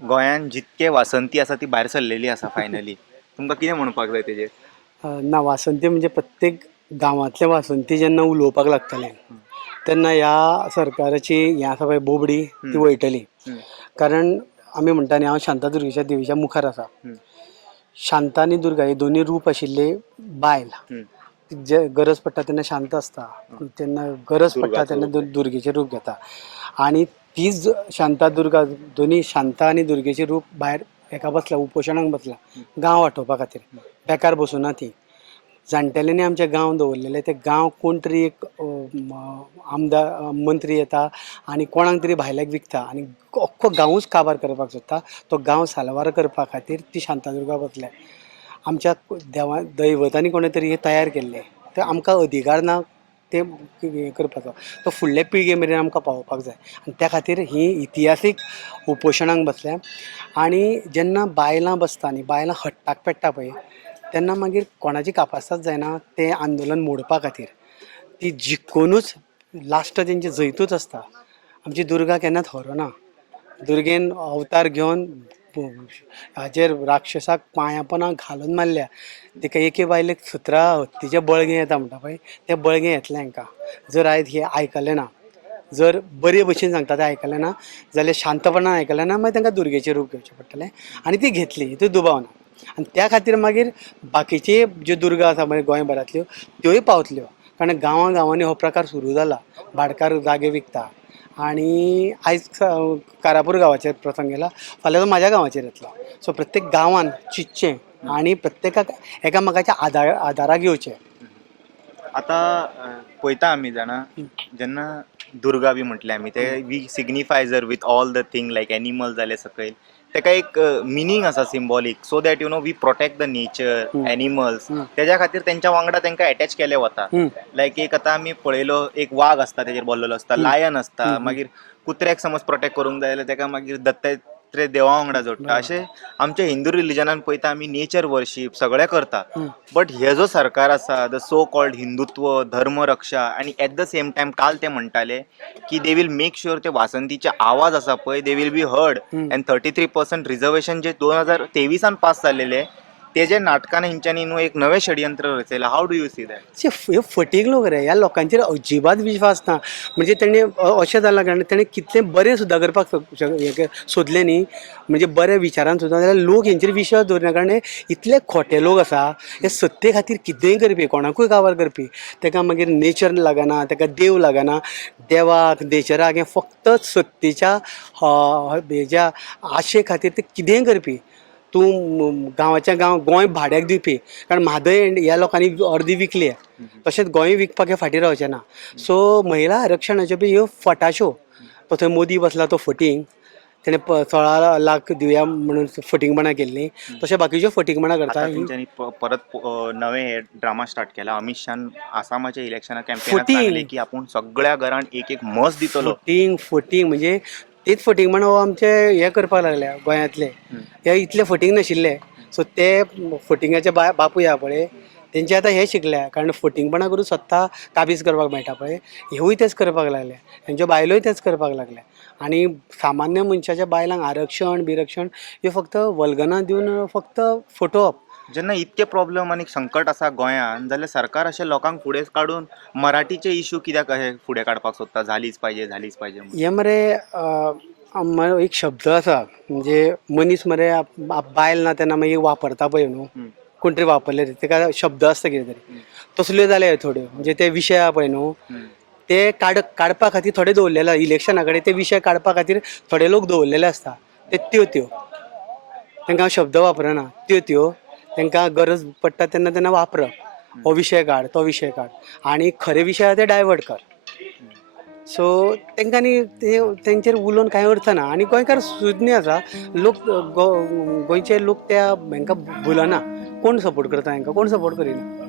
गोंयान जितके वासंती आसा ती भायर सरलेली आसा फायनली. तुमकां कितें म्हणपाक जाय तेजेर? ना वासंती म्हणजे प्रत्येक गांवांतले वासंती जेन्ना उलोवपाक लागतले तेन्ना ह्या सरकाराची हें आसा पळय बोबडी ती वयतली. कारण आमी म्हणटा न्ही हांव शांतादुर्गेच्या देवीच्या मुखार आसा. शांता आनी दुर्गा ही दोनी रूप आशिल्ली बायल. जे गरज पडटा तेन्ना शांत आसता, तेन्ना गरज पडटा तेन्ना दुर्गेचें रूप घेता. आनी तीच शांता दुर्गा दोनी शांता आनी दुर्गेचें रूप भायर हेका बसल्या उपोशणाक बसल्या गांव वांटोवपा खातीर. बेकार बसूना ती. जाणटेल्यांनी आमचे गांव दवरलेले ते गांव कोण तरी एक आमदार मंत्री येता आनी कोणाक तरी भायल्याक विकता आनी अख्खो गांवूच काबार करपाक सोदता. तो गांव साल्वार करपा खातीर ती शांतादुर्गा बसल्या. आमच्या दैवतांनी कोणे तरी हे तयार केल्ले ते आमकां अधिकार ना ते हें करपाचो. तो फुडले पिळगे मेरेन आमकां पावोवपाक जाय आनी त्या खातीर ही इतिहासीक उपोशणाक बसल्या. आनी जेन्ना बायलां बसता न्ही, बायलां हट्टाक पेट्टा पळय, तेन्ना मागीर कोणाची कापासात जायना तें आंदोलन मोडपा खातीर. ती जिखूनूच लास्ट तेंची जैतूच आसता. आमची दुर्गा केन्नाच हरोना. दुर्गेन अवतार घेवन हाचेर राक्षसाक पांयां पोंदां घालून मारल्या. तिका एके बायलेक 17 हत्तीचें बळगें येता म्हणटा पळय, तें बळगें येतलें हांकां जर आयज हें आयकलें ना. जर बरे भशेन सांगता तें आयकलें ना जाल्यार शांतपणान आयकलें ना मागीर तांकां दुर्गेचें रूप घेवचें पडटलें. आनी ती घेतली, हितून दुबाव ना. आनी त्या खातीर मागीर बाकीचे ज्यो दुर्गा आसा पळय गोंयभरांतल्यो त्योय पावतल्यो. कारण गांवां गांवांनी हो प्रकार सुरू जाला. भाटकार जागे विकता. आनी आयज कारापूर गांवाचेर प्रसंग येयला, फाल्यां तो म्हाज्या गांवाचेर येतलो. सो प्रत्येक गांवांन चिंतचें आनी प्रत्येकाक एकामेकाच्या आदाराक येवचें. आतां पळयता आमी जाणा जेन्ना दुर्गा बी म्हटलें आमी ते we signifies her with all the thing like animal जाले सकयल तेका एक मिनींग आसा symbolic so that you know we protect the nature animals तेज्या खातीर तेंच्या वांगडा तांकां एटॅच केलें वता. लायक एक आतां आमी पळयलो एक वाग आसता तेजेर बसलेलो आसता, लायन आसता, मागीर कुत्र्याक समज प्रोटेक्ट करूंक जाय जाल्यार तेका मागीर दत्तात्रेय देवा वांगडा जोडटा. अशें आमच्या हिंदू रिलिजनान पळयता आमी नेचर वर्शीप सगळें करता. बट हे जो सरकार आसा द सो कॉल्ड हिंदुत्व धर्मरक्षा आनी एट द सेम टायम काल ते म्हणटाले की दे वील मेक शुअर ते वासंतीचे आवाज आसा पळय they will be heard and 33% reservation जे 2023 पास जाल्लेले तेजे नाटकान हेंच्यांनी न्हू एक नवें षडयंत्र रचयलां. How do you see that? हे फटीक लोक रे, ह्या लोकांचेर अजिबात विश्वास ना. म्हणजे तेणें अशें जालां कारण तेणें कितलें बरें सुद्दां करपाक सोदलें न्ही, म्हणजे बऱ्या विचारान सुद्दां जाल्यार लोक हेंचेर विश्वास दवरना. कारण इतले खोटे लोक आसा हे सत्ते खातीर कितेंय करपी, कोणाकूय काबार करपी. तेका मागीर नेचर लागना, तेका देव लागना. देवाक नेचराक हें फक्त सत्तेच्या हेज्या आशे खातीर ते कितेंय करपी. तूं गांवाच्या गांव गोंय भाड्याक दिवपी, कारण म्हादय ह्या लोकांनी अर्दी विकली आहे, तशेंच गोंय विकपाक हे फाटीं रावचें ना. सो महिला आरक्षणाच्यो बी ह्यो फटाश्यो. तो थंय मोदी बसला तो फटींग, तेणें 16 लाख दिवया म्हणून फटींगपणां केल्लीं, तशें बाकीच्यो फटींगपणां करता. तेंच्यांनी परत नवे हे ड्रामा स्टार्ट केला. अमित शान आसामाच्या इलेक्शना कॅम्पेनाक फटींग सांगलें की आपूण सगळ्या घरान एक एक म्हस दितलो. फटींग म्हणजे तेच फटींगपणां हो आमचे हे करपाक लागल्या गोंयांतले. हे इतले फटींग नाशिल्ले. सो ते फटिंगाचे बापूय आहा पळय तेंचे आतां हे शिकल्या, कारण फटिंगपणां करून सत्ता काबीज करपाक मेळटा पळय, हेवूय तेच करपाक लागले. तेंच्यो बायलोय तेच करपाक लागल्या. आनी सामान्य मनशाच्या बायलांक आरक्षण बिरक्षण ह्यो फक्त वल्गना दिवन फक्त फटोवप. जेन्ना इतके प्रॉब्लेम आनी संकट आसा गोंयान जाल्यार सरकार अशे लोकांक फुडें काडून मराठीचे इश्यू कित्याक अशे फुडें काडपाक सोदता झालीच पाहिजे झालीच पाहिजे म्हणून? हे मरे एक शब्द आसा, म्हणजे मनीस मरे बायल ना तेन्ना मागीर वापरता पळय न्हू, कोण तरी वापरले तेका शब्द आसता कितें तरी, तसल्यो जाल्या थोड्यो. म्हणजे ते विशय आहा पळय न्हू ते काडपा खातीर थोडे दवरलेले इलेक्शना कडेन ते विशय काडपा खातीर थोडे लोक दवरलेले आसता. ते त्यो तांकां हांव शब्द वापरना. त्यो तांकां गरज पडटा तेन्ना तेन्ना वापरप. हो विशय काड तो विशय काड आनी खरे विशय आहा ते डायवर्ट कर. सो तांकां न्ही तेंचेर उलोवन कांय अर्थ ना. आनी गोंयकार सुज्ञ आसा लोक, गोंयचे लोक त्या हांकां भुलना. कोण सपोर्ट करता हांकां, कोण सपोर्ट करिना.